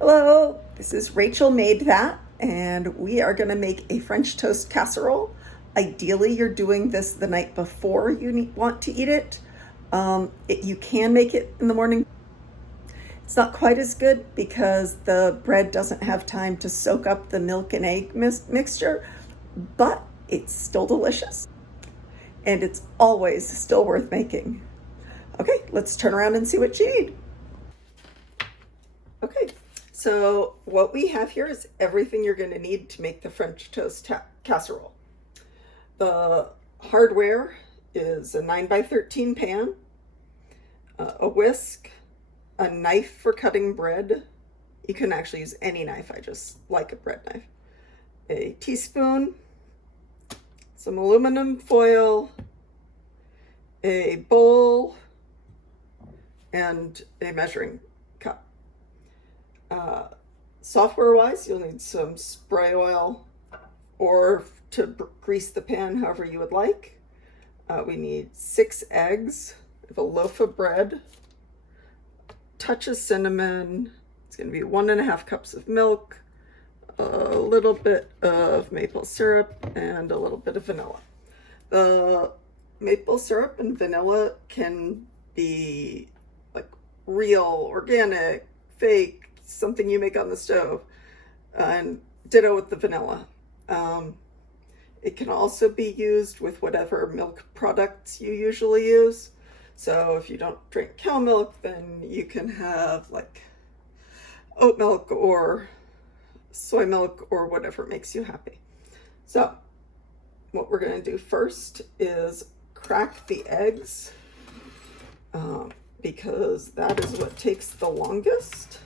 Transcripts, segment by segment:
Hello, this is Rachel Made That, and we are going to make a French toast casserole. Ideally, you're doing this the night before you want to eat it. You can make it in the morning. It's not quite as good because the bread doesn't have time to soak up the milk and egg mixture, but it's still delicious, and it's always still worth making. Okay, let's turn around and see what you need. Okay, so what we have here is everything you're going to need to make the French toast casserole. The hardware is a 9x13 pan, a whisk, a knife for cutting bread. You can actually use any knife, I just like a bread knife. A teaspoon, some aluminum foil, a bowl, and a measuring cup. Software-wise, you'll need some spray oil or to grease the pan however you would like. We need 6 eggs, a loaf of bread, a touch of cinnamon. It's going to be 1.5 cups of milk, a little bit of maple syrup, and a little bit of vanilla. The maple syrup and vanilla can be like real, organic, fake, something you make on the stove, and ditto with the vanilla. It can also be used with whatever milk products you usually use. So if you don't drink cow milk, then you can have like oat milk or soy milk or whatever makes you happy. So what we're going to do first is crack the eggs, because that is what takes the longest.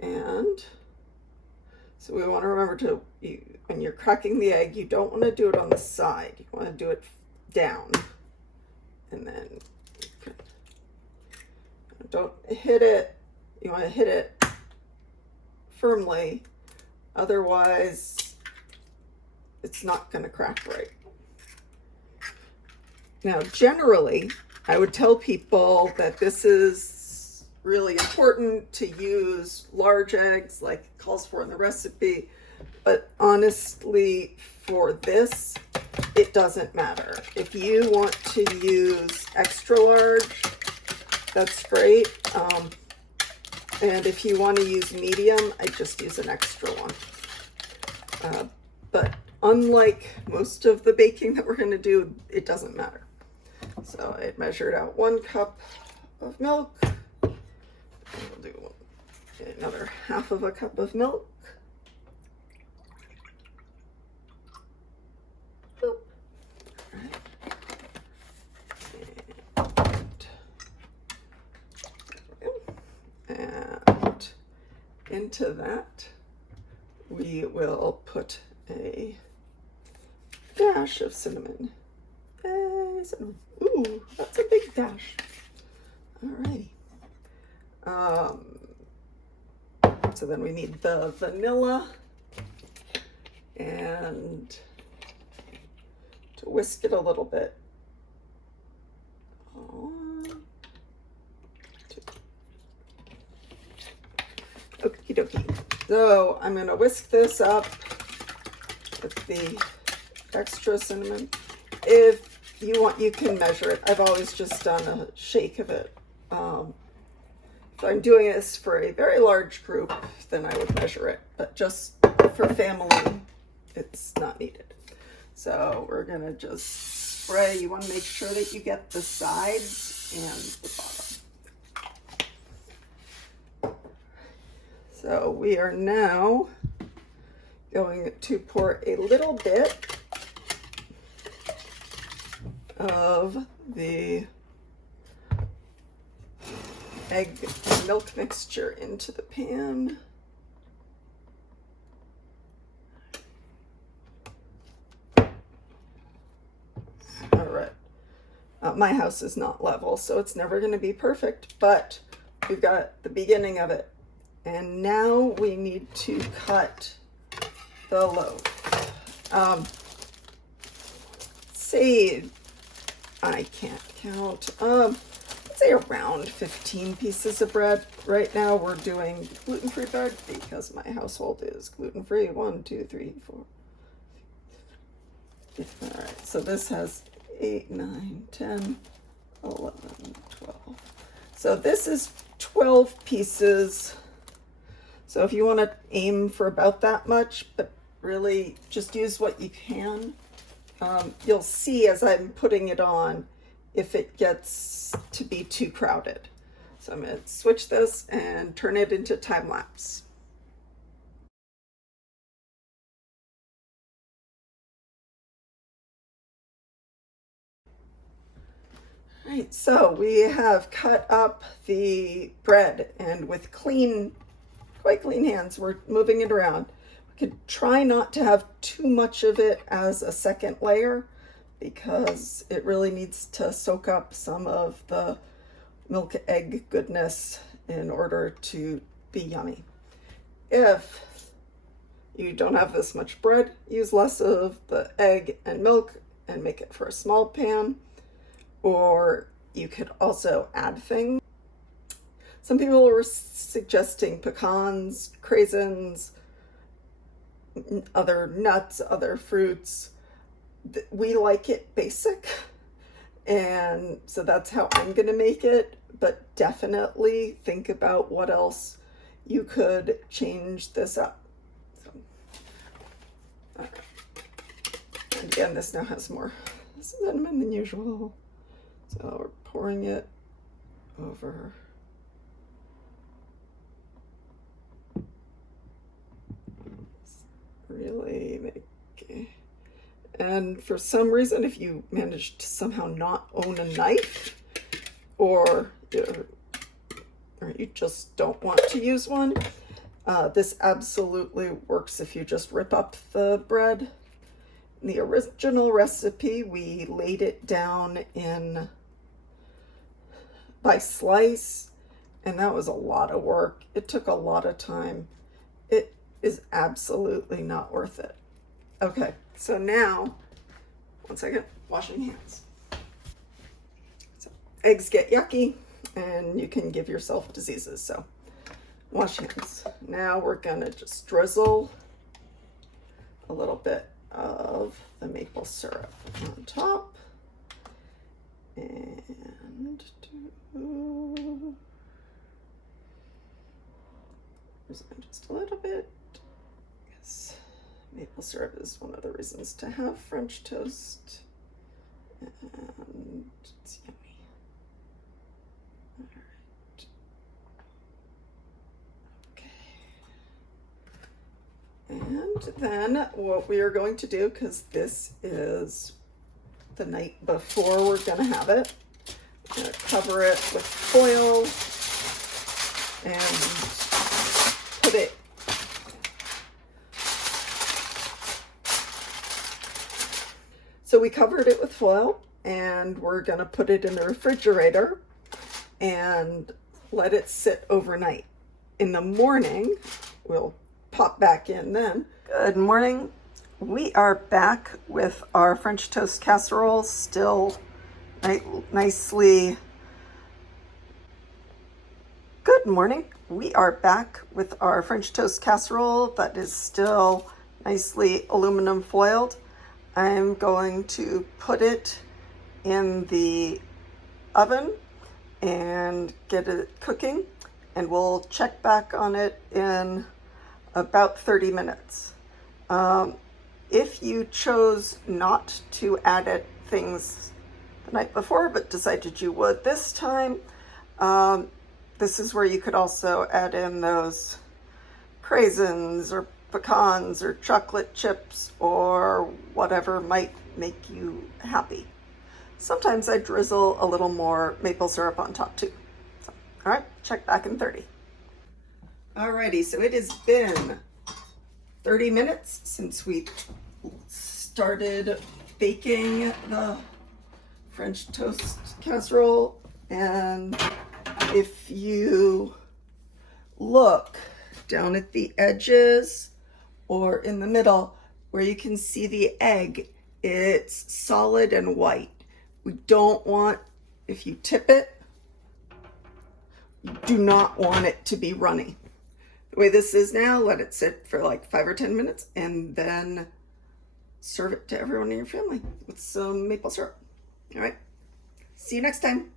And so we want to remember to, when you're cracking the egg, you don't want to do it on the side. You want to do it down. And then don't hit it. You want to hit it firmly. Otherwise, it's not going to crack right. Now, generally, I would tell people that this is really important to use large eggs like it calls for in the recipe, but honestly for this it doesn't matter. If you want to use extra large, that's great, and if you want to use medium, I just use an extra one, but unlike most of the baking that we're going to do, it doesn't matter. So I measured out 1 cup of milk. We'll do another 1/2 cup of milk. Boop. And into that, we will put a dash of cinnamon. Cinnamon. Ooh, that's a big dash. Alrighty. So then we need the vanilla, and to whisk it a little bit. Okie dokie. So I'm going to whisk this up with the extra cinnamon. If you want, you can measure it. I've always just done a shake of it. If I'm doing this for a very large group, then I would measure it, but just for family, it's not needed. So we're gonna just spray. You want to make sure that you get the sides and the bottom. So we are now going to pour a little bit of the egg and milk mixture into the pan. All right. My house is not level, so it's never going to be perfect, but we've got the beginning of it. And now we need to cut the loaf. Say, I can't count. say around 15 pieces of bread. Right now we're doing gluten-free bread because my household is gluten-free. 1, 2, 3, 4. All right, so this has 8, 9, 10, 11, 12. So this is 12 pieces. So if you want to aim for about that much, but really just use what you can. You'll see as I'm putting it on if it gets to be too crowded. So I'm going to switch this and turn it into time lapse. All right, so we have cut up the bread, and with quite clean hands, we're moving it around. We could try not to have too much of it as a second layer because it really needs to soak up some of the milk egg goodness in order to be yummy. If you don't have this much bread, use less of the egg and milk and make it for a small pan. Or you could also add things. Some people were suggesting pecans, craisins, other nuts, other fruits. We like it basic, and so that's how I'm gonna make it, but definitely think about what else you could change this up. So, and again, this now has more cinnamon than usual. So we're pouring it over. Really make it. And for some reason, if you manage to somehow not own a knife, or you just don't want to use one, this absolutely works if you just rip up the bread. In the original recipe, we laid it down in by slice, and that was a lot of work. It took a lot of time. It is absolutely not worth it. Okay, so now, 1 second, washing hands. So, eggs get yucky, and you can give yourself diseases, so wash hands. Now we're gonna just drizzle a little bit of the maple syrup on top, and just a little bit, because maple syrup is one of the reasons to have French toast, and it's yummy. All right. Okay. And then what we are going to do, because this is the night before we're going to have it, I'm going to cover it with foil and put it so we covered it with foil, and we're going to put it in the refrigerator and let it sit overnight. In the morning, we'll pop back in then. Good morning. We are back with our French toast casserole, still nicely. Good morning. We are back with our French toast casserole that is still nicely aluminum foiled. I'm going to put it in the oven and get it cooking, and we'll check back on it in about 30 minutes. If you chose not to add things the night before but decided you would this time, this is where you could also add in those craisins or pecans or chocolate chips or whatever might make you happy. Sometimes I drizzle a little more maple syrup on top too. So, all right, check back in 30. Alrighty, so it has been 30 minutes since we started baking the French toast casserole, and if you look down at the edges or in the middle where you can see the egg, it's solid and white. We don't want, if you tip it, You do not want it to be runny. The way this is now, let it sit for like 5 or 10 minutes and then serve it to everyone in your family with some maple syrup. All right, see you next time.